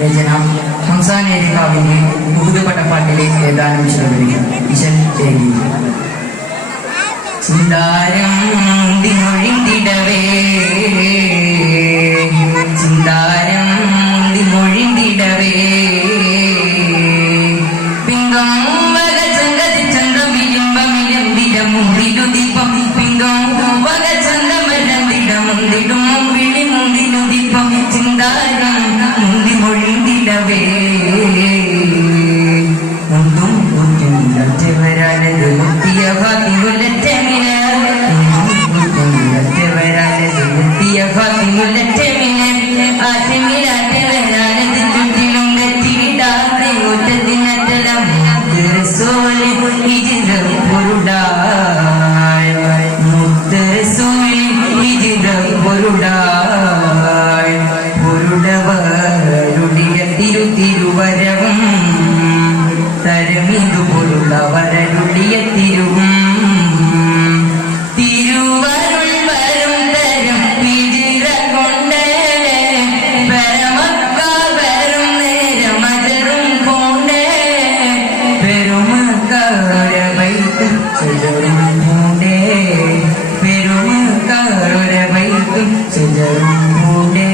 രചന ഹംസാനേരിക്കാവിന്റെ മുഹുദുപട്ടപ്പാട്ടിലെ ഏതാനും ചില വരികൾ. വിശൽ തേടി ചിന്താരം മൊഴിന്തിടവേ ചിന്താരം മൊഴിന്തിടവേ പിങ്കം വക ചങ്കതി ചന്ദ്രമിലിമ്പമിലംബിടമുണ്ടിടു ദീപം പിങ്കം വക ചന്ദ്രമലംബിടമുണ്ടിടും വിളി മുണ്ടിനു ദീപം ചിന്താരം മുന്തി മൊഴിന്തിടവേ ഒന്നും ഒറ്റവരാനത് മുത്തിയ ഭാഗ്യമുല്ലറ്റമിന ഒറ്റവരാനത് മുത്തിയ ഭാഗ്യമുല്ലറ്റമിന ആറ്റമിലാറ്റവരാനത് ചുറ്റിലും ഗറ്റിടാതെ ഒറ്റത്തിനറ്റലം മുത്തരസോലെ ഇജിത പൊരുടായ മുത്തരസോലെ ഇജിത പൊരുടായ പൊരുടവരുടിയ തിരുവരവും തരമിതു പോലുള്ള വരരുളിയ തിരുവും തിരുവരുൾ വരും തരം പിജിറ കൊണ്ട് പരമക്ക വരും നേരം അജറും കൊണ്ട് പെരുമക്കാര വൈത്തും ചെജറും കൊണ്ട് പെരുമക്കാര വൈത്തും ചെജറും കൊണ്ട്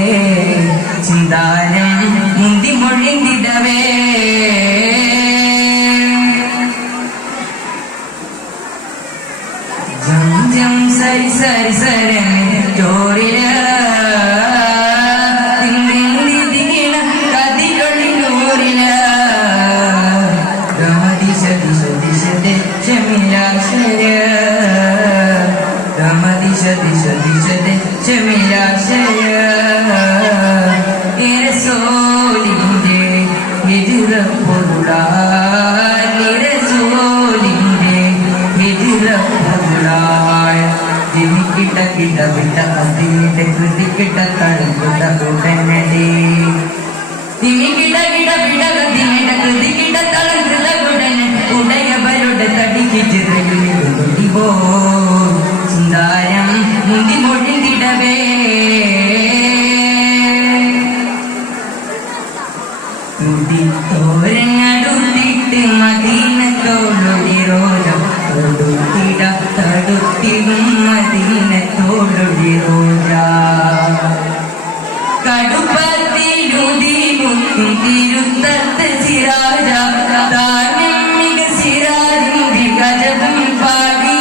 ചിന്താരം മുന്തി മൊഴിന്തിടവേ സരി സരി സരി ചോറില തിങ്കിണ കതിരൊളിനൂറില രമദിശ ദിശ ദിശ ദക്ഷമിലാശയ രമദിശ ദിശ ദിശ ദക്ഷമിലാശയ ഇരസോലിന്റെ എതിര പൊരുളായ ഇരസോലിന്റെ എതിര പൊരുളായ കിട കിട വിട്ട അതിന്റെ കൃതി കിട തഴുകുട ഉടനടി തിമി കിട കിട വിട അതിന്റെ കൃതി കിട തളകുട ഉടനെ ഉടയവരുടെ തടിക്ക് ചിറകിലിടുപോ ചിന്താരം മുന്തി മൊഴിന്തിടവേ തുടിത്തോരങ്ങടുത്തിട്ട് മദീനത്തോടൊളിരോലം തൊടുത്തിട തടുത്തിടും മദീനത്തോടൊളി റോജ കടുപ്പത്തിലുതിരും തിരുത്തത്ത് സിരാജ താനെമ്മിക സിരാജിന്റെ ഗജവും പാടി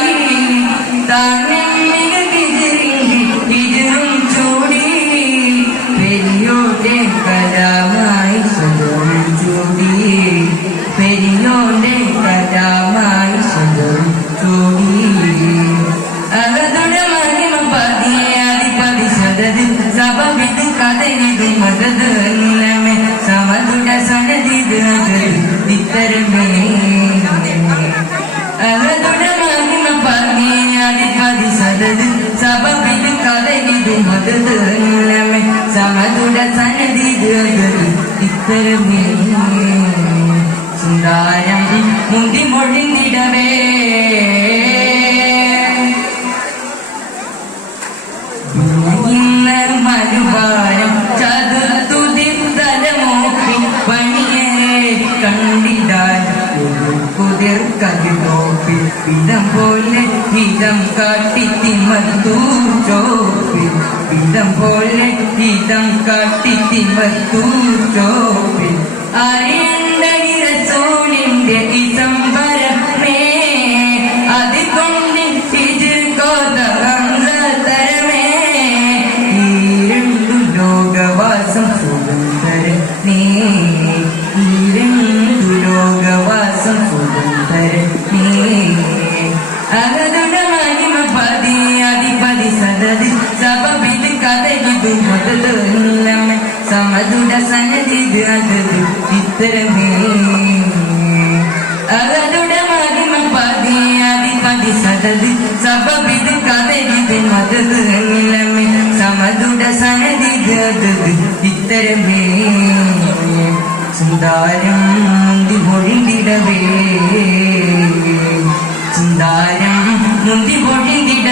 താനെമ്മിക തിജിറും ചൂടി പെരിയോടെ കലാമായി സുഖം ചൂടി പെരിയോടെ കലാമായി സുഖം ചൂടി അകതുടെ മഹിമ പതിയാധിപതി സദത് സഭവിത് കഥനിത് മദത് നിലമേ സമതുട സനതിത് ഇത്തരമേ അകതുടെ മഹിമ പതിയാധിപതി സദത് സഭവിത് കഥനിത് മദത് നിലമേ സമതുട സനതിത് ഇത്തരമേ ചിന്താരം മുന്തി മൊഴിന്തിടവേ മരുവാരം ചതുർത്തുതിർത്തലമോക്കി പണിയെ കണ്ടിടാൻ കുതിർ കതിരോപ്പി വിധം പോലെ ഹിതം കാട്ടിത്തിമത്തൂർ ചോപ്പി വിധം പോലെ ഹിതം കാട്ടിത്തിമത്തൂർ ചോപ്പി അറിയണ്ട ഇരസോലിന്റെ ഇസംബരമേ അതികൊണ്ട് തിജിർ കോതരമേ ലോകവാസം സുഗന്ധരനേ ലോകവാസം സുഗന്ധരനേ അകതുട മഹിമ പതിയാധിപതി സദതി സഭവിത് കഥകിതു മതത് നിലമേ സമതുട സനതിത് അതത് ഇത്തരമേ അകതുട മഹിമ പതിയാധിപതി സദതി സഭവിത് കഥകിതു മതത് നിലമേ സമതുട സനതിത് അതത് ഇത്തരമേ ചിന്താരം മുന്തി മൊഴിന്തിടവേ ചിന്താരം മുന്തി മൊഴിന്തിട